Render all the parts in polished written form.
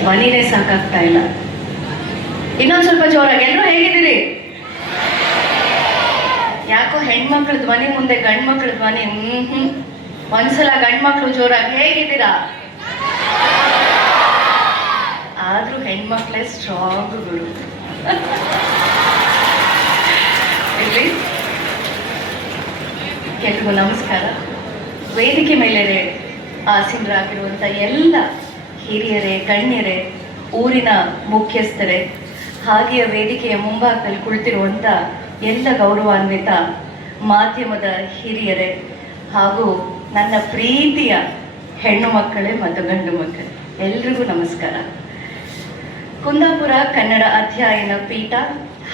ಧ್ವನಿನೇ ಸಾಕಾಗ್ತಾ ಇಲ್ಲ. ಇನ್ನೊಂದು ಸ್ವಲ್ಪ ಜೋರಾಗಿ. ಎಲ್ಲರೂ ಹೇಗಿದ್ದೀರಿ? ಯಾಕೋ ಹೆಣ್ಮಕ್ಳ ಧ್ವನಿ ಮುಂದೆ ಗಂಡು ಮಕ್ಳ ಧ್ವನಿ ಒಂದ್ಸಲ ಗಂಡು ಮಕ್ಳು ಜೋರಾಗಿ ಹೇಗಿದ್ದೀರಾ? ಆದ್ರೂ ಹೆಣ್ಮಕ್ಳೇ ಸ್ಟ್ರಾಂಗ್ ಗುರು. ಇಲ್ಲಿ ಎಲ್ರಿಗೂ ನಮಸ್ಕಾರ. ವೇದಿಕೆ ಮೇಲೆ ಆಸೀನರಾಗಿರುವಂಥ ಎಲ್ಲ ಹಿರಿಯರೇ, ಗಣ್ಯರೇ, ಊರಿನ ಮುಖ್ಯಸ್ಥರೇ, ಹಾಗೆಯೇ ವೇದಿಕೆಯ ಮುಂಭಾಗದಲ್ಲಿ ಕುಳಿತಿರುವಂಥ ಎಲ್ಲ ಗೌರವಾನ್ವಿತ ಮಾಧ್ಯಮದ ಹಿರಿಯರೇ ಹಾಗೂ ನನ್ನ ಪ್ರೀತಿಯ ಹೆಣ್ಣು ಮಕ್ಕಳೇ ಮತ್ತು ಗಂಡು ಮಕ್ಕಳೇ, ಎಲ್ರಿಗೂ ನಮಸ್ಕಾರ. ಕುಂದಾಪುರ ಕನ್ನಡ ಅಧ್ಯಯನ ಪೀಠ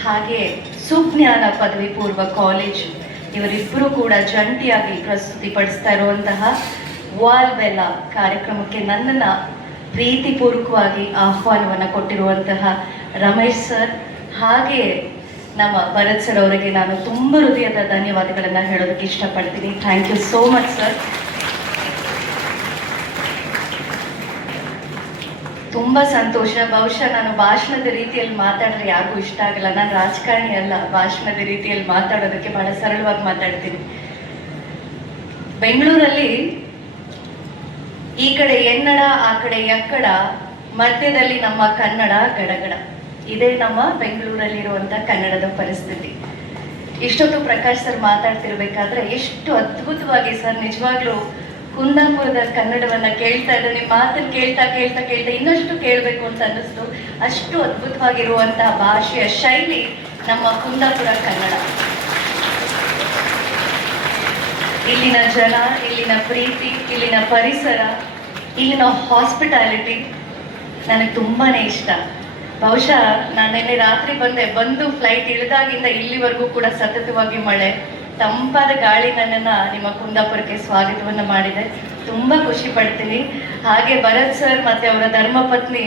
ಹಾಗೆ ಸುಜ್ಞಾನ ಪದವಿ ಪೂರ್ವ ಕಾಲೇಜು ಇವರಿಬ್ಬರು ಕೂಡ ಜಂಟಿಯಾಗಿ ಪ್ರಸ್ತುತಿಪಡಿಸ್ತಾ ಇರುವಂತಹ ವಾಲ್ವೆಲ್ಲ ಕಾರ್ಯಕ್ರಮಕ್ಕೆ ನನ್ನನ್ನು ಪ್ರೀತಿಪೂರ್ವಕವಾಗಿ ಆಹ್ವಾನವನ್ನು ಕೊಟ್ಟಿರುವಂತಹ ರಮೇಶ್ ಸರ್ ಹಾಗೆ ನಮ್ಮ ಭರತ್ ಸರ್ ಅವರಿಗೆ ನಾನು ತುಂಬ ಹೃದಯದ ಧನ್ಯವಾದಗಳನ್ನು ಹೇಳೋದಕ್ಕೆ ಇಷ್ಟಪಡ್ತೀನಿ. Thank you so much sir. ತುಂಬ ಸಂತೋಷ. ಬಹುಶಃ ನಾನು ಭಾಷಣದ ರೀತಿಯಲ್ಲಿ ಮಾತಾಡಿದ್ರೆ ಯಾರಿಗೂ ಇಷ್ಟ ಆಗಲ್ಲ. ನಾನು ರಾಜಕಾರಣಿ ಅಲ್ಲ, ಭಾಷಣದ ರೀತಿಯಲ್ಲಿ ಮಾತಾಡೋದಕ್ಕೆ ಬಹಳ ಸರಳವಾಗಿ ಮಾತಾಡ್ತೀನಿ. ಬೆಂಗಳೂರಲ್ಲಿ ಈ ಕಡೆ ಎನ್ನಡ, ಆ ಕಡೆ ಎಕ್ಕಡ, ಮಧ್ಯದಲ್ಲಿ ನಮ್ಮ ಕನ್ನಡ ಗಡಗಡ. ಇದೇ ನಮ್ಮ ಬೆಂಗಳೂರಲ್ಲಿರುವಂಥ ಕನ್ನಡದ ಪರಿಸ್ಥಿತಿ. ಇಷ್ಟೊತ್ತು ಪ್ರಕಾಶ್ ಸರ್ ಮಾತಾಡ್ತಿರ್ಬೇಕಾದ್ರೆ ಎಷ್ಟು ಅದ್ಭುತವಾಗಿ ಸರ್ ನಿಜವಾಗ್ಲೂ ಕುಂದಾಪುರದ ಕನ್ನಡವನ್ನ ಕೇಳ್ತಾ ಇದ್ದ ನಿಮ್ಮ ಮಾತನ್ನು ಕೇಳ್ತಾ ಕೇಳ್ತಾ ಕೇಳ್ತಾ ಇನ್ನಷ್ಟು ಕೇಳಬೇಕು ಅಂತ ಅನ್ನಿಸ್ತು. ಅಷ್ಟು ಅದ್ಭುತವಾಗಿರುವಂತಹ ಭಾಷೆಯ ಶೈಲಿ ನಮ್ಮ ಕುಂದಾಪುರ ಕನ್ನಡ. ಇಲ್ಲಿನ ಜನ, ಇಲ್ಲಿನ ಪ್ರೀತಿ, ಇಲ್ಲಿನ ಪರಿಸರ, ಇಲ್ಲಿನ ಹಾಸ್ಪಿಟಾಲಿಟಿ ನನಗೆ ತುಂಬಾನೇ ಇಷ್ಟ. ಬಹುಶಃ ನಾನು ನಿನ್ನೆ ರಾತ್ರಿ ಬಂದು ಫ್ಲೈಟ್ ಇಳಿದಾಗಿಂದ ಇಲ್ಲಿವರೆಗೂ ಕೂಡ ಸತತವಾಗಿ ಮಳೆ, ತಂಪಾದ ಗಾಳಿ ನನ್ನನ್ನು ನಿಮ್ಮ ಕುಂದಾಪುರಕ್ಕೆ ಸ್ವಾಗತವನ್ನು ಮಾಡಿದೆ. ತುಂಬ ಖುಷಿ ಪಡ್ತೀನಿ. ಹಾಗೆ ಭರತ್ ಸರ್ ಮತ್ತು ಅವರ ಧರ್ಮಪತ್ನಿ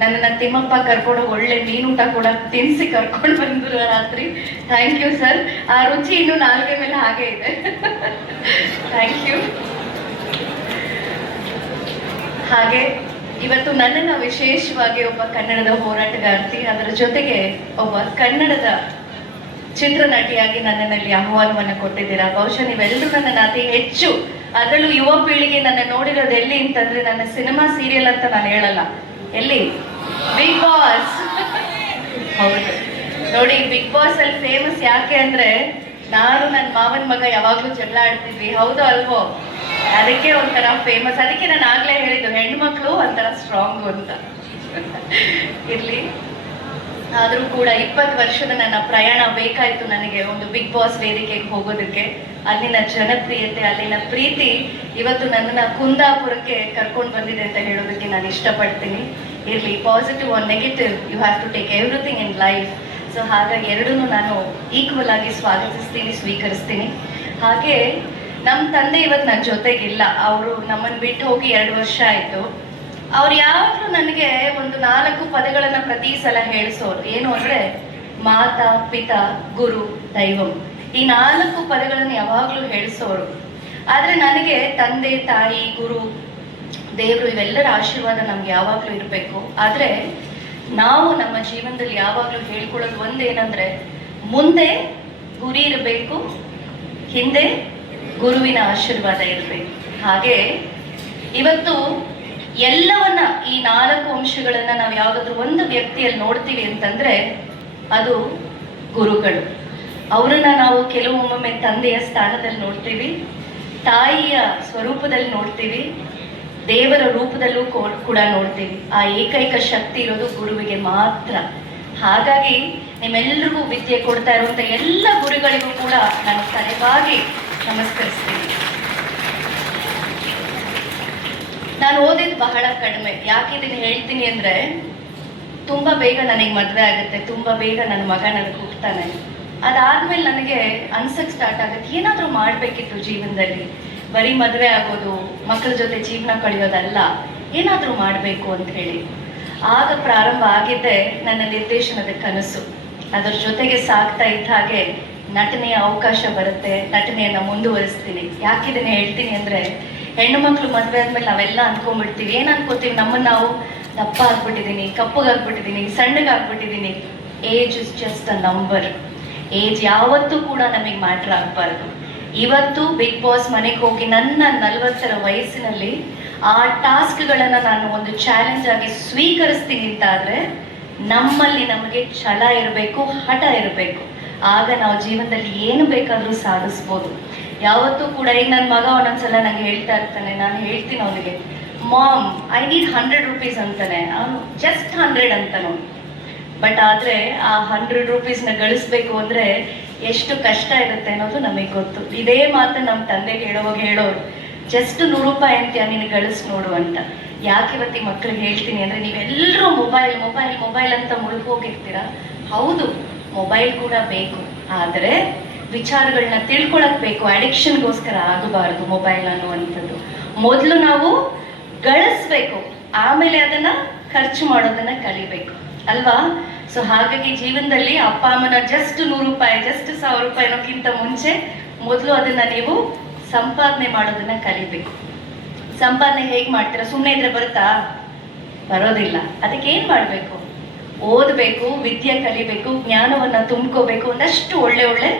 ನನ್ನನ್ನು ತಿಮ್ಮಪ್ಪ ಕರ್ಕೊಂಡು ಒಳ್ಳೆ ಮೀನೂಟ ಕೂಡ ತಿನ್ನಿಸಿ ಕರ್ಕೊಂಡು ಬಂದರು ರಾತ್ರಿ. Thank you sir. ಆ ರುಚಿ ಇನ್ನೂ ನಾಲ್ಕೆ ಮೇಲೆ ಹಾಗೆ ಇದೆ. Thank you. ಹಾಗೆ ಇವತ್ತು ನನ್ನನ್ನು ವಿಶೇಷವಾಗಿ ಒಬ್ಬ ಕನ್ನಡದ ಹೋರಾಟಗಾರ್ತಿ, ಅದರ ಜೊತೆಗೆ ಒಬ್ಬ ಕನ್ನಡದ ಚಿತ್ರನಟಿಯಾಗಿ ನನ್ನಲ್ಲಿ ಆಹ್ವಾನವನ್ನು ಕೊಟ್ಟಿದ್ದೀರಾ. ಬಹುಶಃ ನೀವೆಲ್ಲರೂ ನನ್ನನ್ನು ಅತಿ ಹೆಚ್ಚು, ಅದರಲ್ಲೂ ಯುವ ಪೀಳಿಗೆ ನನ್ನ ನೋಡಿರೋದು ಎಲ್ಲಿ ಅಂತಂದ್ರೆ ನನ್ನ ಸಿನಿಮಾ ಸೀರಿಯಲ್ ಅಂತ ನಾನು ಹೇಳಲ್ಲ, ಎಲ್ಲಿ ಬಿಗ್ ಬಾಸ್. ಹೌದು ನೋಡಿ, ಬಿಗ್ ಬಾಸ್ ಅಲ್ಲಿ ಫೇಮಸ್ ಯಾಕೆ ಅಂದ್ರೆ ನಾನು ನನ್ನ ಮಾವನ ಮಗ ಯಾವಾಗ್ಲೂ ಜಗಳ ಆಡ್ತಿದ್ವಿ, ಹೌದು ಅಲ್ವೋ? ಅದಕ್ಕೆ ಒಂಥರ ಫೇಮಸ್. ಅದಕ್ಕೆ ನಾನು ಆಗ್ಲೇ ಹೇಳಿದ್ದು ಹೆಣ್ಮಕ್ಳು ಒಂಥರ ಸ್ಟ್ರಾಂಗು ಅಂತ. ಇರ್ಲಿ, ಆದರೂ ಕೂಡ 20 ವರ್ಷದ ನನ್ನ ಪ್ರಯಾಣ ಬೇಕಾಯಿತು ನನಗೆ ಒಂದು ಬಿಗ್ ಬಾಸ್ ವೇದಿಕೆಗೆ ಹೋಗೋದಕ್ಕೆ. ಅಲ್ಲಿನ ಜನಪ್ರಿಯತೆ, ಅಲ್ಲಿನ ಪ್ರೀತಿ ಇವತ್ತು ನನ್ನನ್ನು ಕುಂದಾಪುರಕ್ಕೆ ಕರ್ಕೊಂಡು ಬಂದಿದೆ ಅಂತ ಹೇಳೋದಕ್ಕೆ ನಾನು ಇಷ್ಟಪಡ್ತೀನಿ. ಇರಲಿ, positive or negative, you have to take everything in life. So ಹಾಗಾಗಿ ಎರಡನ್ನೂ ನಾನು ಈಕ್ವಲ್ ಆಗಿ ಸ್ವಾಗತಿಸ್ತೀನಿ, ಸ್ವೀಕರಿಸ್ತೀನಿ. ಹಾಗೆ ನಮ್ಮ ತಂದೆ ಇವತ್ತು ನನ್ನ ಜೊತೆಗಿಲ್ಲ. ಅವರು ನಮ್ಮನ್ನು ಬಿಟ್ಟು ಹೋಗಿ 2 ವರ್ಷ ಆಯಿತು. ಅವ್ರು ಯಾವಾಗಲೂ ನನಗೆ ಒಂದು 4 ಪದಗಳನ್ನು ಪ್ರತಿ ಸಲ ಹೇಳಿಸೋರು. ಏನು ಅಂದರೆ ಮಾತಾ, ಪಿತಾ, ಗುರು, ದೈವಂ. ಈ 4 ಪದಗಳನ್ನು ಯಾವಾಗಲೂ ಹೇಳಿಸೋರು. ಆದರೆ ನನಗೆ ತಂದೆ, ತಾಯಿ, ಗುರು, ದೇವರು ಇವೆಲ್ಲರ ಆಶೀರ್ವಾದ ನಮ್ಗೆ ಯಾವಾಗಲೂ ಇರಬೇಕು. ಆದರೆ ನಾವು ನಮ್ಮ ಜೀವನದಲ್ಲಿ ಯಾವಾಗಲೂ ಹೇಳ್ಕೊಳ್ಳೋದು ಒಂದೇನಂದ್ರೆ, ಮುಂದೆ ಗುರಿ ಇರಬೇಕು, ಹಿಂದೆ ಗುರುವಿನ ಆಶೀರ್ವಾದ ಇರಬೇಕು. ಹಾಗೆ ಇವತ್ತು ಎಲ್ಲವನ್ನ, ಈ 4 ಅಂಶಗಳನ್ನ ನಾವು ಯಾವುದಾದ್ರೂ ಒಂದು ವ್ಯಕ್ತಿಯಲ್ಲಿ ನೋಡ್ತೀವಿ ಅಂತಂದ್ರೆ ಅದು ಗುರುಗಳು. ಅವರನ್ನ ನಾವು ಕೆಲವೊಮ್ಮೆ ತಂದೆಯ ಸ್ಥಾನದಲ್ಲಿ ನೋಡ್ತೀವಿ, ತಾಯಿಯ ಸ್ವರೂಪದಲ್ಲಿ ನೋಡ್ತೀವಿ, ದೇವರ ರೂಪದಲ್ಲೂ ಕೂಡ ನೋಡ್ತೀವಿ. ಆ ಏಕೈಕ ಶಕ್ತಿ ಇರೋದು ಗುರುವಿಗೆ ಮಾತ್ರ. ಹಾಗಾಗಿ ನಿಮ್ಮೆಲ್ಲರಿಗೂ ವಿದ್ಯೆ ಕೊಡ್ತಾ ಇರುವಂತ ಎಲ್ಲ ಗುರುಗಳಿಗೂ ಕೂಡ ನಾನು ತಲೆಬಾಗಿ ನಮಸ್ಕರಿಸ್ತೀನಿ. ನಾನು ಓದಿದ್ದು ಬಹಳ ಕಡಿಮೆ. ಯಾಕೆ ಇದನ್ನು ಹೇಳ್ತೀನಿ ಅಂದರೆ, ತುಂಬ ಬೇಗ ನನಗೆ ಮದುವೆ ಆಗುತ್ತೆ, ತುಂಬ ಬೇಗ ನನ್ನ ಮಗ ನನಗೆ ಹುಟ್ಟುತ್ತಾನೆ. ಅದಾದಮೇಲೆ ನನಗೆ ಅನ್ಸಕ್ಕೆ ಸ್ಟಾರ್ಟ್ ಆಗುತ್ತೆ, ಏನಾದರೂ ಮಾಡಬೇಕಿತ್ತು ಜೀವನದಲ್ಲಿ. ಬರೀ ಮದುವೆ ಆಗೋದು, ಮಕ್ಕಳ ಜೊತೆ ಜೀವನ ಕಳೆಯೋದಲ್ಲ, ಏನಾದರೂ ಮಾಡಬೇಕು ಅಂತ ಹೇಳಿ. ಆಗ ಪ್ರಾರಂಭ ಆಗಿದ್ದೆ ನನ್ನ ನಿರ್ದೇಶನದ ಕನಸು. ಅದರ ಜೊತೆಗೆ ಸಾಗ್ತಾ ಇದ್ದ ಹಾಗೆ ನಟನೆಯ ಅವಕಾಶ ಬರುತ್ತೆ, ನಟನೆಯನ್ನು ಮುಂದುವರಿಸ್ತೀನಿ. ಯಾಕಿದನ್ನು ಹೇಳ್ತೀನಿ ಅಂದರೆ, ಹೆಣ್ಣು ಮಕ್ಕಳು ಮದುವೆ ಆದ್ಮೇಲೆ ನಾವೆಲ್ಲ ಅನ್ಕೊಂಡ್ಬಿಡ್ತೀವಿ. ಏನು ಅನ್ಕೋತೀವಿ, ನಮ್ಮನ್ನು ನಾವು ದಪ್ಪ ಆಗ್ಬಿಟ್ಟಿದ್ದೀನಿ, ಕಪ್ಪಗಾಗ್ಬಿಟ್ಟಿದ್ದೀನಿ, ಸಣ್ಣಗಾಗ್ಬಿಟ್ಟಿದ್ದೀನಿ. Age is just a number. Age ಯಾವತ್ತೂ ಕೂಡ ನಮಗೆ ಮ್ಯಾಟ್ರ್ ಆಗಬಾರ್ದು. ಇವತ್ತು ಬಿಗ್ ಬಾಸ್ ಮನೆಗೆ ಹೋಗಿ ನನ್ನ 40ರ ವಯಸ್ಸಿನಲ್ಲಿ ಆ ಟಾಸ್ಕ್ಗಳನ್ನು ನಾನು ಒಂದು ಚಾಲೆಂಜ್ ಆಗಿ ಸ್ವೀಕರಿಸ್ತೀನಿ ಅಂತ ಆದರೆ ನಮ್ಮಲ್ಲಿ ನಮಗೆ ಛಲ ಇರಬೇಕು, ಹಠ ಇರಬೇಕು. ಆಗ ನಾವು ಜೀವನದಲ್ಲಿ ಏನು ಬೇಕಾದರೂ ಸಾಧಿಸ್ಬೋದು. ಯಾವತ್ತೂ ಕೂಡ ಈಗ ನನ್ನ ಮಗ ಒಂದೊಂದ್ಸಲ ನಂಗೆ ಹೇಳ್ತಾ ಇರ್ತಾನೆ, ನಾನು ಹೇಳ್ತೀನಿ ಅವನಿಗೆ, ಮಾಮ್ ಐ ನೀಡ್ 100 ರೂಪೀಸ್ ಅಂತಾನೆ. ಅವನು ಜಸ್ಟ್ 100 ಅಂತಾನು. ಬಟ್ ಆದರೆ ಆ 100 ರೂಪೀಸ್ನ ಗಳಿಸ್ಬೇಕು ಅಂದರೆ ಎಷ್ಟು ಕಷ್ಟ ಇರುತ್ತೆ ಅನ್ನೋದು ನಮಗೆ ಗೊತ್ತು. ಇದೇ ಮಾತು ನಮ್ಮ ತಂದೆಗೆ ಹೇಳೋರು, ಜಸ್ಟ್ 100 ರೂಪಾಯಿ ಅಂತೀಯ, ನೀನು ಗಳಿಸ್ ನೋಡು ಅಂತ. ಯಾಕೆ ಇವತ್ತು ಈ ಮಕ್ಳಿಗೆ ಹೇಳ್ತೀನಿ ಅಂದರೆ, ನೀವೆಲ್ಲರೂ ಮೊಬೈಲ್ ಮೊಬೈಲ್ ಮೊಬೈಲ್ ಅಂತ ಮುಳುಗೋಗಿರ್ತೀರ. ಹೌದು, ಮೊಬೈಲ್ ಕೂಡ ಬೇಕು, ಆದರೆ ವಿಚಾರಗಳನ್ನ ತಿಳ್ಕೊಳಕ್ ಬೇಕು. ಅಡಿಕ್ಷನ್ಗೋಸ್ಕರ ಆಗಬಾರ್ದು ಮೊಬೈಲ್ ಅನ್ನುವಂಥದ್ದು. ಮೊದಲು ನಾವು ಗಳಿಸ್ಬೇಕು, ಆಮೇಲೆ ಅದನ್ನ ಖರ್ಚು ಮಾಡೋದನ್ನ ಕಲಿಬೇಕು ಅಲ್ವಾ? ಸೊ ಹಾಗಾಗಿ ಜೀವನದಲ್ಲಿ ಅಪ್ಪ ಅಮ್ಮನ ಜಸ್ಟ್ 100 ರೂಪಾಯಿ, ಜಸ್ಟ್ 1000 ರೂಪಾಯಿ ಅನ್ನೋಕ್ಕಿಂತ ಮುಂಚೆ ಮೊದಲು ಅದನ್ನ ನೀವು ಸಂಪಾದನೆ ಮಾಡೋದನ್ನ ಕಲಿಬೇಕು. ಸಂಪಾದನೆ ಹೇಗೆ ಮಾಡ್ತೀರಾ? ಸುಮ್ಮನೆ ಇದ್ರೆ ಬರೋದಿಲ್ಲ. ಅದಕ್ಕೆ ಏನ್ ಮಾಡಬೇಕು? ಓದಬೇಕು, ವಿದ್ಯೆ ಕಲಿಬೇಕು, ಜ್ಞಾನವನ್ನ ತುಂಬ್ಕೋಬೇಕು, ಒಂದಷ್ಟು ಒಳ್ಳೆ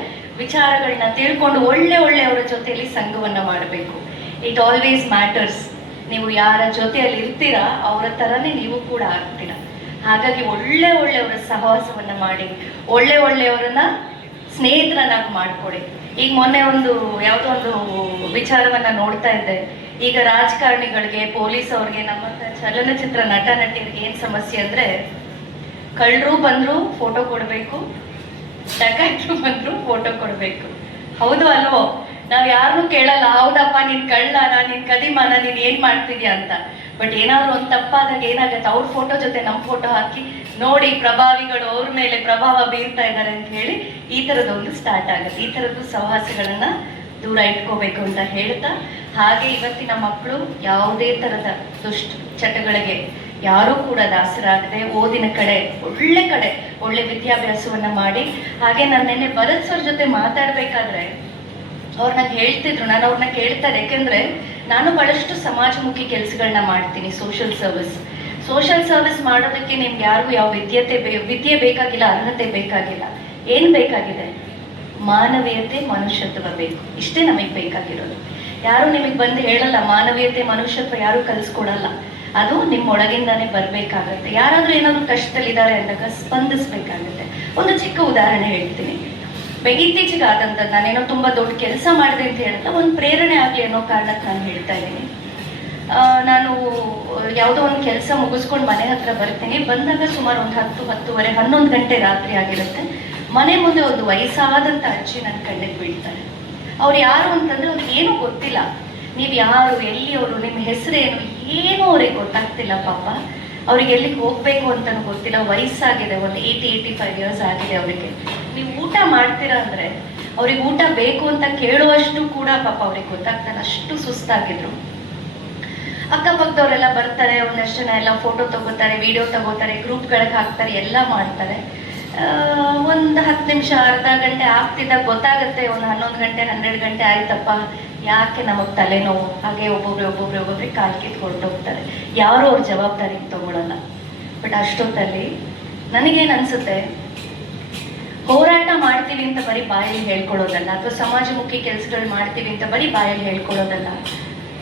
ವಿಚಾರಗಳನ್ನ ತಿಳ್ಕೊಂಡು ಒಳ್ಳೆಯವರ ಜೊತೆಯಲ್ಲಿ ಸಂಘವನ್ನ ಮಾಡಬೇಕು. It always matters. ನೀವು ಯಾರ ಜೊತೆಯಲ್ಲಿ ಇರ್ತೀರಾ ಅವರ ಥರನೇ ನೀವು ಕೂಡ ಆಗ್ತೀರಾ. ಹಾಗಾಗಿ ಒಳ್ಳೆಯವರ ಸಹವಾಸವನ್ನ ಮಾಡಿ, ಒಳ್ಳೆಯವರನ್ನ ಸ್ನೇಹಿತರನ್ನಾಗಿ ಮಾಡ್ಕೊಡಿ. ಈಗ ಮೊನ್ನೆ ಯಾವುದೋ ಒಂದು ವಿಚಾರವನ್ನ ನೋಡ್ತಾ ಇದ್ದೆ. ಈಗ ರಾಜಕಾರಣಿಗಳಿಗೆ, ಪೊಲೀಸ್ ಅವ್ರಿಗೆ, ನಮ್ಮ ಚಲನಚಿತ್ರ ನಟ ನಟಿಯರಿಗೆ ಏನು ಸಮಸ್ಯೆ ಅಂದರೆ, ಕಳ್ಳರು ಬಂದ್ರು ಫೋಟೋ ಕೊಡಬೇಕು, ಡಕಾಯಿತರು ಬಂದ್ರು ಫೋಟೋ ಕೊಡಬೇಕು. ಹೌದು ಅಲ್ವೋ? ನಾವು ಯಾರನ್ನೂ ಕೇಳಲ್ಲ, ಹೌದಪ್ಪ ನೀನ್ ಕಳ್ಳನ, ನೀನ್ ಕದಿಮಾನ, ನೀನ್ ಏನ್ ಮಾಡ್ತಿದ್ಯಾ ಅಂತ. ಬಟ್ ಏನಾದ್ರು ಒಂದು ತಪ್ಪಾದಾಗ ಏನಾಗತ್ತೆ, ಅವ್ರ ಫೋಟೋ ಜೊತೆ ನಮ್ಮ ಫೋಟೋ ಹಾಕಿ ನೋಡಿ ಪ್ರಭಾವಿಗಳು ಅವ್ರ ಮೇಲೆ ಪ್ರಭಾವ ಬೀರ್ತಾ ಇದ್ದಾರೆ ಅಂತ ಹೇಳಿ ಈ ಥರದೊಂದು ಸ್ಟಾರ್ಟ್ ಆಗುತ್ತೆ. ಈ ಥರದ್ದು ಸಹವಾಸಗಳನ್ನ ದೂರ ಇಟ್ಕೋಬೇಕು ಅಂತ ಹೇಳ್ತಾ, ಹಾಗೆ ಇವತ್ತಿನ ಮಕ್ಕಳು ಯಾವುದೇ ಥರದ ದುಷ್ಟ ಚಟಗಳಿಗೆ ಯಾರೂ ಕೂಡ ದಾಸರಾಗದೆ ಓದಿನ ಕಡೆ ಒಳ್ಳೆ ವಿದ್ಯಾಭ್ಯಾಸವನ್ನ ಮಾಡಿ. ಹಾಗೆ ನಾನು ನೆನ್ನೆ ಭರತ್ ಸರ್ ಜೊತೆ ಮಾತಾಡ್ಬೇಕಾದ್ರೆ ಅವ್ರು ನಂಗೆ ಹೇಳ್ತಿದ್ರು, ನಾನು ಅವ್ರನ್ನ ಕೇಳ್ತಾರೆ, ಯಾಕೆಂದ್ರೆ ನಾನು ಬಹಳಷ್ಟು ಸಮಾಜಮುಖಿ ಕೆಲಸಗಳನ್ನ ಮಾಡ್ತೀನಿ. ಸೋಷಿಯಲ್ ಸರ್ವಿಸ್ ಮಾಡೋದಕ್ಕೆ ನಿಮ್ಗೆ ಯಾರಿಗೂ ಯಾವ ವಿದ್ಯೆ ಬೇಕಾಗಿಲ್ಲ, ಅರ್ಹತೆ ಬೇಕಾಗಿಲ್ಲ. ಏನ್ ಬೇಕಾಗಿದೆ? ಮಾನವೀಯತೆ, ಮನುಷ್ಯತ್ವ ಬೇಕು. ಇಷ್ಟೇ ನಮಗೆ ಬೇಕಾಗಿರೋದು. ಯಾರು ನಿಮಗೆ ಬಂದು ಹೇಳಲ್ಲ, ಮಾನವೀಯತೆ ಮನುಷ್ಯತ್ವ ಯಾರು ಕಲಿಸ್ಕೊಡಲ್ಲ. ಅದು ನಿಮ್ಮೊಳಗಿಂದಾನೇ ಬರ್ಬೇಕಾಗತ್ತೆ. ಯಾರಾದ್ರೂ ಏನಾದ್ರು ಕಷ್ಟದಲ್ಲಿದ್ದಾರೆ ಅಂದಾಗ ಸ್ಪಂದಿಸ್ಬೇಕಾಗತ್ತೆ. ಒಂದು ಚಿಕ್ಕ ಉದಾಹರಣೆ ಹೇಳ್ತೀನಿ. ಇತ್ತೀಚೆಗೆ ಆದಂಥದ್ದು, ನಾನೇನೋ ತುಂಬಾ ದೊಡ್ಡ ಕೆಲಸ ಮಾಡಿದೆ ಅಂತ ಹೇಳಲ್ಲ, ಒಂದು ಪ್ರೇರಣೆ ಆಗ್ಲಿ ಅನ್ನೋ ಕಾರಣಕ್ಕೆ ನಾನು ಹೇಳ್ತಾ ಇದ್ದೀನಿ. ನಾನು ಯಾವುದೋ ಒಂದು ಕೆಲಸ ಮುಗಿಸ್ಕೊಂಡು ಮನೆ ಹತ್ರ ಬರ್ತೀನಿ. ಬಂದಾಗ ಸುಮಾರು ಒಂದು 10:30, 11 ಗಂಟೆ ರಾತ್ರಿ ಆಗಿರುತ್ತೆ. ಮನೆ ಮುಂದೆ ಒಂದು ವಯಸ್ಸಾದಂಥ ಅಜ್ಜಿ ನನ್ನ ಕಣ್ಣಿಗೆ ಬೀಳ್ತಾರೆ. ಅವ್ರು ಯಾರು ಅಂತಂದ್ರೆ ಅವ್ರಿಗೆ ಏನೂ ಗೊತ್ತಿಲ್ಲ. ನೀವು ಯಾರು, ಎಲ್ಲಿಯವರು, ನಿಮ್ಮ ಹೆಸರೇನು, ಏನೂ ಅವ್ರಿಗೆ ಗೊತ್ತಾಗ್ತಿಲ್ಲ ಪಾಪ. ಅವ್ರಿಗೆ ಎಲ್ಲಿಗೆ ಹೋಗ್ಬೇಕು ಅಂತಲೂ ಗೊತ್ತಿಲ್ಲ. ವಯಸ್ಸಾಗಿದೆ, ಒಂದು 85 ಇಯರ್ಸ್ ಆಗಿದೆ ಅವರಿಗೆ. ನೀವು ಊಟ ಮಾಡ್ತೀರಾ ಅಂದ್ರೆ ಅವ್ರಿಗೆ ಊಟ ಬೇಕು ಅಂತ ಕೇಳುವಷ್ಟು ಕೂಡ ಪಾಪ ಅವ್ರಿಗೆ ಗೊತ್ತಾಗ್ತಾನೆ, ಅಷ್ಟು ಸುಸ್ತಾಗಿದ್ರು. ಅಕ್ಕಪಕ್ಕದವರೆಲ್ಲ ಬರ್ತಾರೆ, ಒಂದಷ್ಟು ಜನ ಎಲ್ಲ ಫೋಟೋ ತಗೋತಾರೆ, ವಿಡಿಯೋ ತಗೋತಾರೆ, ಗ್ರೂಪ್ಗಳಿಗೆ ಹಾಕ್ತಾರೆ, ಎಲ್ಲ ಮಾಡ್ತಾರೆ. ಒಂದು 10 ನಿಮಿಷ, ಅರ್ಧ ಗಂಟೆ ಆಗ್ತಿದ್ದಾಗ ಗೊತ್ತಾಗುತ್ತೆ, ಒಂದು 11 ಗಂಟೆ 12 ಗಂಟೆ ಆಯ್ತಪ್ಪ, ಯಾಕೆ ನಮಗೆ ತಲೆನೋವು. ಹಾಗೆ ಒಬ್ಬೊಬ್ರಿಗೆ ಕಾಲು ಕಿತ್ಕೊಂಡು ಹೋಗ್ತಾರೆ. ಯಾರು ಅವ್ರ ಜವಾಬ್ದಾರಿ ತಗೊಳ್ಳಲ್ಲ. ಬಟ್ ಅಷ್ಟೊತ್ತಲ್ಲಿ ನನಗೇನು ಅನ್ಸುತ್ತೆ, ಹೋರಾಟ ಮಾಡ್ತೀವಿ ಅಂತ ಬರೀ ಬಾಯಲ್ಲಿ ಹೇಳ್ಕೊಳ್ಳೋದಲ್ಲ, ಅಥವಾ ಸಮಾಜಮುಖಿ ಕೆಲಸಗಳು ಮಾಡ್ತೀವಿ ಅಂತ ಬರೀ ಬಾಯಲ್ಲಿ ಹೇಳ್ಕೊಳ್ಳೋದಲ್ಲ.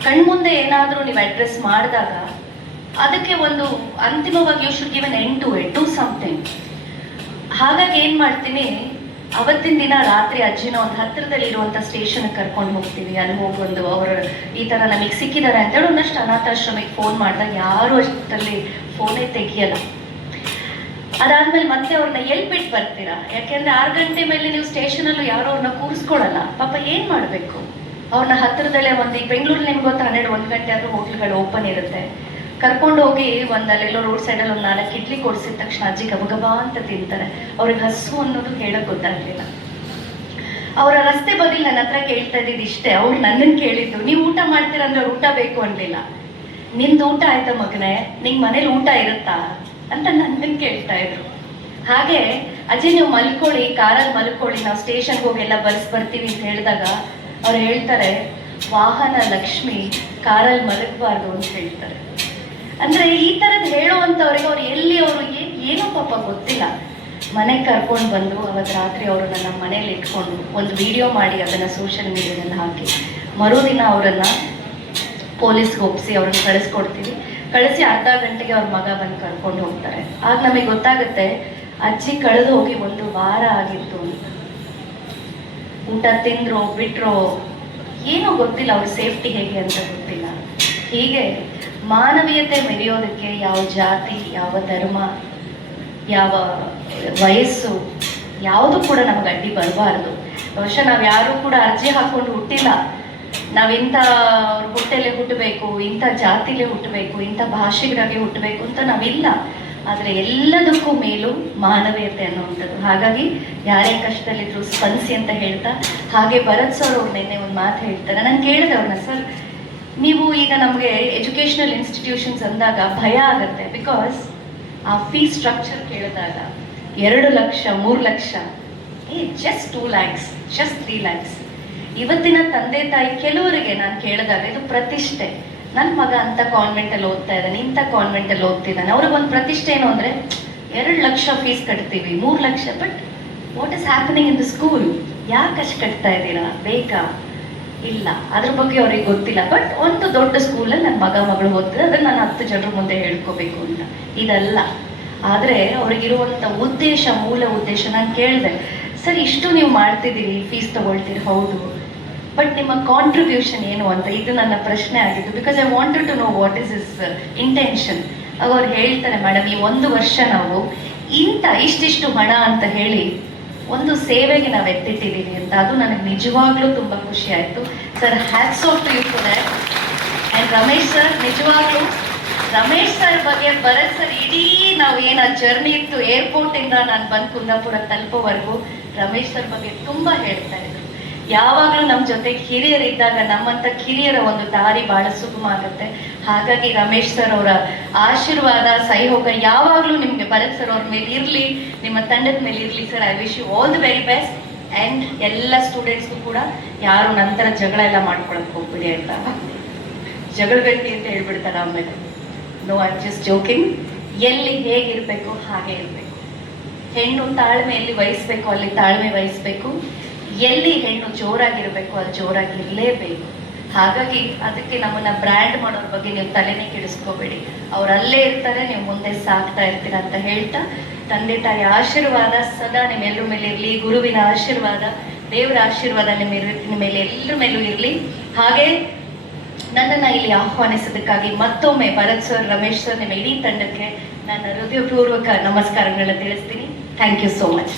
ಕಣ್ಮುಂದೆ ಏನಾದರೂ ನೀವು ಅಡ್ರೆಸ್ ಮಾಡಿದಾಗ ಅದಕ್ಕೆ ಒಂದು ಅಂತಿಮವಾಗಿ you should give an end to it, do something. ಹಾಗಾಗಿ ಏನು ಮಾಡ್ತೀನಿ, ಅವತ್ತಿನ ದಿನ ರಾತ್ರಿ ಅಜ್ಜಿನ ಒಂದು ಹತ್ತಿರದಲ್ಲಿರುವಂಥ ಸ್ಟೇಷನ್ಗೆ ಕರ್ಕೊಂಡು ಹೋಗ್ತೀವಿ. ಅಲ್ಲಿ ಹೋಗೊಂದು ಅವರು ಈ ಥರ ನಮಗೆ ಸಿಕ್ಕಿದ್ದಾರೆ ಅಂತೇಳಿ ಒಂದಷ್ಟು ಅನಾಥಾಶ್ರಮಕ್ಕೆ ಫೋನ್ ಮಾಡಿದಾಗ ಯಾರೂ ಅಷ್ಟರಲ್ಲಿ ಫೋನೇ ತೆಗಿಯಲ್ಲ. ಅದಾದ್ಮೇಲೆ ಮತ್ತೆ ಅವ್ರನ್ನ ಎಲ್ಲಿ ಬಿಟ್ಟು ಬರ್ತೀರಾ? ಯಾಕೆಂದ್ರೆ 6 ಗಂಟೆ ಮೇಲೆ ನೀವು ಸ್ಟೇಷನಲ್ಲೂ ಯಾರು ಅವ್ರನ್ನ ಕೂರಿಸ್ಕೊಡಲ್ಲ. ಪಾಪ ಏನು ಮಾಡಬೇಕು? ಅವ್ರನ್ನ ಹತ್ತಿರದಲ್ಲೇ ಈಗ ಬೆಂಗಳೂರಲ್ಲಿ ನಿಮ್ಗೆ ಗೊತ್ತಾ 12-1 ಗಂಟೆ ಆದರೂ ಹೋಟ್ಲ್ಗಳು ಓಪನ್ ಇರುತ್ತೆ. ಕರ್ಕೊಂಡು ಹೋಗಿ ಅಲ್ಲೆಲ್ಲೋ ರೋಡ್ ಸೈಡಲ್ಲಿ ಒಂದು 4 ಇಡ್ಲಿ ಕೊಡಿಸಿದ ತಕ್ಷಣ ಅಜ್ಜಿ ಗಬಗಬಾ ಅಂತ ತಿಂತಾರೆ. ಅವ್ರಿಗೆ ಹಸು ಅನ್ನೋದು ಹೇಳಕ್ ಗೊತ್ತಾಗ್ಲಿಲ್ಲ. ಅವರ ರಸ್ತೆ ಬದಿಲ್ ನನ್ನ ಹತ್ರ ಕೇಳ್ತಾ ಇದ್ದಿದ್ದು ಇಷ್ಟೇ. ಅವ್ರು ನನ್ನನ್ನು ಕೇಳಿದ್ದು, ನೀವು ಊಟ ಮಾಡ್ತೀರ ಅಂದ್ರೆ ಊಟ ಬೇಕು ಅನ್ಲಿಲ್ಲ. ನಿಮ್ದು ಊಟ ಆಯ್ತಾ ಮಗನೇ, ನಿಂಗೆ ಮನೇಲಿ ಊಟ ಇರುತ್ತಾ ಅಂತ ನನ್ನನ್ನು ಕೇಳ್ತಾ ಇದ್ರು. ಹಾಗೆ ಅಜ್ಜಿ ನೀವು ಮಲ್ಕೊಳ್ಳಿ, ಕಾರಲ್ಲಿ ಮಲ್ಕೊಳ್ಳಿ, ನಾವು ಸ್ಟೇಷನ್ಗೆ ಹೋಗೆಲ್ಲ ಬರ್ತೀವಿ ಅಂತ ಹೇಳಿದಾಗ ಅವ್ರು ಹೇಳ್ತಾರೆ, ವಾಹನ ಲಕ್ಷ್ಮಿ, ಕಾರಲ್ಲಿ ಮಲಗಬಾರ್ದು ಅಂತ ಹೇಳ್ತಾರೆ. ಅಂದ್ರೆ ಈ ತರದ್ ಹೇಳುವಂತ ಪಾಪ ಗೊತ್ತಿಲ್ಲ. ಮನೆಗೆ ಕರ್ಕೊಂಡು ಬಂದು ಅವತ್ತು ರಾತ್ರಿ ಅವರು ನನ್ನ ಮನೇಲಿ ಇಟ್ಕೊಂಡು ಒಂದು ವಿಡಿಯೋ ಮಾಡಿ ಅದನ್ನು ಸೋಷಿಯಲ್ ಮೀಡಿಯಾದಲ್ಲಿ ಹಾಕಿ ಮರುದಿನ ಅವರನ್ನು ಪೊಲೀಸ್ಗೆ ಒಪ್ಪಿಸಿ ಅವ್ರನ್ನ ಕಳಿಸಿ ಅರ್ಧ ಗಂಟೆಗೆ ಅವ್ರ ಮಗ ಬಂದು ಕರ್ಕೊಂಡು ಹೋಗ್ತಾರೆ. ಆಗ ನಮಗೆ ಗೊತ್ತಾಗುತ್ತೆ ಅಜ್ಜಿ ಕಳೆದು ಹೋಗಿ 1 ವಾರ ಆಗಿತ್ತು. ಊಟ ತಿಂದ್ರೋ ಬಿಟ್ರೋ ಏನೋ ಗೊತ್ತಿಲ್ಲ, ಅವ್ರ ಸೇಫ್ಟಿ ಹೇಗೆ ಅಂತ ಗೊತ್ತಿಲ್ಲ. ಹೀಗೆ ಮಾನವೀಯತೆ ಮೆರೆಯೋದಕ್ಕೆ ಯಾವ ಜಾತಿ, ಯಾವ ಧರ್ಮ, ಯಾವ ವಯಸ್ಸು ಯಾವುದು ಕೂಡ ನಮ್ಗೆ ಅಡ್ಡಿ ಬರಬಾರ್ದು. ಬಹುಶಃ ನಾವು ಯಾರೂ ಕೂಡ ಅರ್ಜಿ ಹಾಕ್ಕೊಂಡು ಹುಟ್ಟಿಲ್ಲ, ನಾವಿಂಥ ಅವ್ರ ಹುಟ್ಟೆಲೆ ಹುಟ್ಟಬೇಕು, ಇಂಥ ಜಾತಿಲೇ ಹುಟ್ಟಬೇಕು, ಇಂಥ ಭಾಷೆಗಾಗಿ ಹುಟ್ಟಬೇಕು ಅಂತ ನಾವಿಲ್ಲ. ಆದರೆ ಎಲ್ಲದಕ್ಕೂ ಮೇಲೂ ಮಾನವೀಯತೆ ಅನ್ನುವಂಥದ್ದು. ಹಾಗಾಗಿ ಯಾರೇ ಕಷ್ಟದಲ್ಲಿದ್ರು ಸ್ಪಂದಿಸಿ ಅಂತ ಹೇಳ್ತಾ, ಹಾಗೆ ಭರತ್ ಸರ್ ಅವ್ರು ನಿನ್ನೆ ಒಂದು ಮಾತು ಹೇಳ್ತಾರೆ. ನಾನು ಕೇಳಿದೆ ಅವ್ರನ್ನ, ಸರ್ ನೀವು ಈಗ ನಮಗೆ ಎಜುಕೇಷನಲ್ ಇನ್ಸ್ಟಿಟ್ಯೂಷನ್ಸ್ ಅಂದಾಗ ಭಯ ಆಗುತ್ತೆ. ಬಿಕಾಸ್ ಆ ಫೀಸ್ ಸ್ಟ್ರಕ್ಚರ್ ಕೇಳಿದಾಗ 2 lakh 3 lakh, just 2 lakhs, just 3 lakhs. ಇವತ್ತಿನ ತಂದೆ ತಾಯಿ ಕೆಲವರಿಗೆ ನಾನು ಕೇಳಿದಾಗ ಇದು ಪ್ರತಿಷ್ಠೆ. ನನ್ನ ಮಗ ಅಂಥ ಕಾನ್ವೆಂಟಲ್ಲಿ ಓದ್ತಾ ಇದ್ದಾನೆ, ಇಂಥ ಕಾನ್ವೆಂಟಲ್ಲಿ ಓದ್ತಿದ್ದಾನೆ, ಅವ್ರಿಗೊಂದು ಪ್ರತಿಷ್ಠೆ ಏನು ಅಂದರೆ 2 ಲಕ್ಷ ಫೀಸ್ ಕಟ್ತೀವಿ, 3 lakh. But what is happening in the school? ಯಾಕೆ ಅಷ್ಟು ಕಟ್ತಾ ಇದ್ದೀರಾ? ಬೇಕಾ? ಇಲ್ಲ, ಅದ್ರ ಬಗ್ಗೆ ಅವ್ರಿಗೆ ಗೊತ್ತಿಲ್ಲ. ಬಟ್ ಒಂದು ದೊಡ್ಡ ಸ್ಕೂಲಲ್ಲಿ ನನ್ನ ಮಗಳು ಓದ್ತಿದ್ರೆ ಅದನ್ನು ನಾನು 10 ಜನರ ಮುಂದೆ ಹೇಳ್ಕೋಬೇಕು ಅಂತ ಇದಲ್ಲ. ಆದರೆ ಅವ್ರಿಗಿರುವಂಥ ಉದ್ದೇಶ, ಮೂಲ ಉದ್ದೇಶ. ನಾನು ಕೇಳಿದೆ, ಸರ್ ಇಷ್ಟು ನೀವು ಮಾಡ್ತಿದ್ದೀರಿ, ಫೀಸ್ ತಗೊಳ್ತೀರಿ, ಹೌದು, ಬಟ್ ನಿಮ್ಮ ಕಾಂಟ್ರಿಬ್ಯೂಷನ್ ಏನು ಅಂತ. ಇದು ನನ್ನ ಪ್ರಶ್ನೆ ಆಗಿದ್ದು. Because I wanted to know what is is intention. ಆಗ ಅವ್ರು ಹೇಳ್ತಾರೆ, ಮೇಡಮ್ ಈ 1 ವರ್ಷ ನಾವು ಇಷ್ಟಿಷ್ಟು ಹಣ ಅಂತ ಹೇಳಿ ಒಂದು ಸೇವೆಗೆ ನಾವು ಎತ್ತಿಟ್ಟಿದ್ದೀವಿ ಅಂತ. ಅದು ನನಗೆ ನಿಜವಾಗ್ಲೂ ತುಂಬ ಖುಷಿ ಆಯಿತು. Sir hats off to you for that. And Ramesh sir, ನಿಜವಾಗ್ಲೂ ರಮೇಶ್ ಸರ್ ಬಗ್ಗೆ ಭರತ್ ಸರ್ ಇಡೀ ನಾವು ಏನು ಆ ಜರ್ನಿ ಇತ್ತು ಏರ್ಪೋರ್ಟಿಂದ ನಾನು ಬಂದು ಕುಂದಾಪುರ ತಲುಪೋವರೆಗೂ ರಮೇಶ್ ಸರ್ ಬಗ್ಗೆ ತುಂಬ ಹೇಳ್ತಾ ಇದ್ರು. ಯಾವಾಗಲೂ ನಮ್ಮ ಜೊತೆ ಹಿರಿಯರಿದ್ದಾಗ ನಮ್ಮಂಥ ಕಿರಿಯರ ಒಂದು ದಾರಿ ಭಾಳ ಸುಗಮ ಆಗುತ್ತೆ. ಹಾಗಾಗಿ ರಮೇಶ್ ಸರ್ ಅವರ ಆಶೀರ್ವಾದ, ಸಹಯೋಗ ಯಾವಾಗಲೂ ನಿಮಗೆ ಭರತ್ ಸರ್ ಅವ್ರ ಮೇಲೆ ಇರಲಿ, ನಿಮ್ಮ ತಂಡದ ಮೇಲೆ ಇರಲಿ sir. I wish you all the very best. And ಎಲ್ಲ ಸ್ಟೂಡೆಂಟ್ಸ್ಗೂ ಕೂಡ ಯಾರು ನಂತರ ಜಗಳ ಎಲ್ಲ ಮಾಡ್ಕೊಳಕ್ಕೆ ಹೋಗ್ಬಿಡಿ ಅಂತ, ಜಗಳಗಟ್ಟಿ ಅಂತ ಹೇಳ್ಬಿಡ್ತಾರೆ ಆಮೇಲೆ. No, I am just joking. ಎಲ್ಲಿ ಹೇಗಿರಬೇಕು ಹಾಗೆ ಇರಬೇಕು. ಹೆಣ್ಣು ತಾಳ್ಮೆ ಎಲ್ಲಿ ವಹಿಸ್ಬೇಕು ಅಲ್ಲಿ ತಾಳ್ಮೆ ವಹಿಸ್ಬೇಕು. ಎಲ್ಲಿ ಹೆಣ್ಣು ಜೋರಾಗಿರಬೇಕು ಅಲ್ಲಿ ಜೋರಾಗಿರಲೇಬೇಕು. ಹಾಗಾಗಿ ಅದಕ್ಕೆ ನಮ್ಮನ್ನ ಬ್ರ್ಯಾಂಡ್ ಮಾಡೋರ ಬಗ್ಗೆ ನೀವು ತಲೆನೇ ಕೆಡಿಸ್ಕೋಬೇಡಿ. ಅವ್ರು ಅಲ್ಲೇ ಇರ್ತಾರೆ, ನೀವು ಮುಂದೆ ಸಾಕ್ತಾ ಇರ್ತೀರ ಅಂತ ಹೇಳ್ತಾ, ತಂದೆ ತಾಯಿ ಆಶೀರ್ವಾದ ಸದಾ ನಿಮ್ಮೆಲ್ಲರ ಮೇಲೆ ಇರಲಿ. ಗುರುವಿನ ಆಶೀರ್ವಾದ, ದೇವರ ಆಶೀರ್ವಾದ ನಿಮ್ಮ ಮೇಲೆ ಎಲ್ಲರ ಮೇಲೂ ಇರಲಿ. ಹಾಗೆ ನನ್ನನ್ನು ಇಲ್ಲಿ ಆಹ್ವಾನಿಸೋದಕ್ಕಾಗಿ ಮತ್ತೊಮ್ಮೆ ಭರತ್ ಸರ್, ರಮೇಶ್ ಸರ್, ನಿಮ್ಮ ಇಡೀ ತಂಡಕ್ಕೆ ನನ್ನ ಹೃದಯಪೂರ್ವಕ ನಮಸ್ಕಾರಗಳನ್ನ ತಿಳಿಸ್ತೀನಿ. Thank you so much.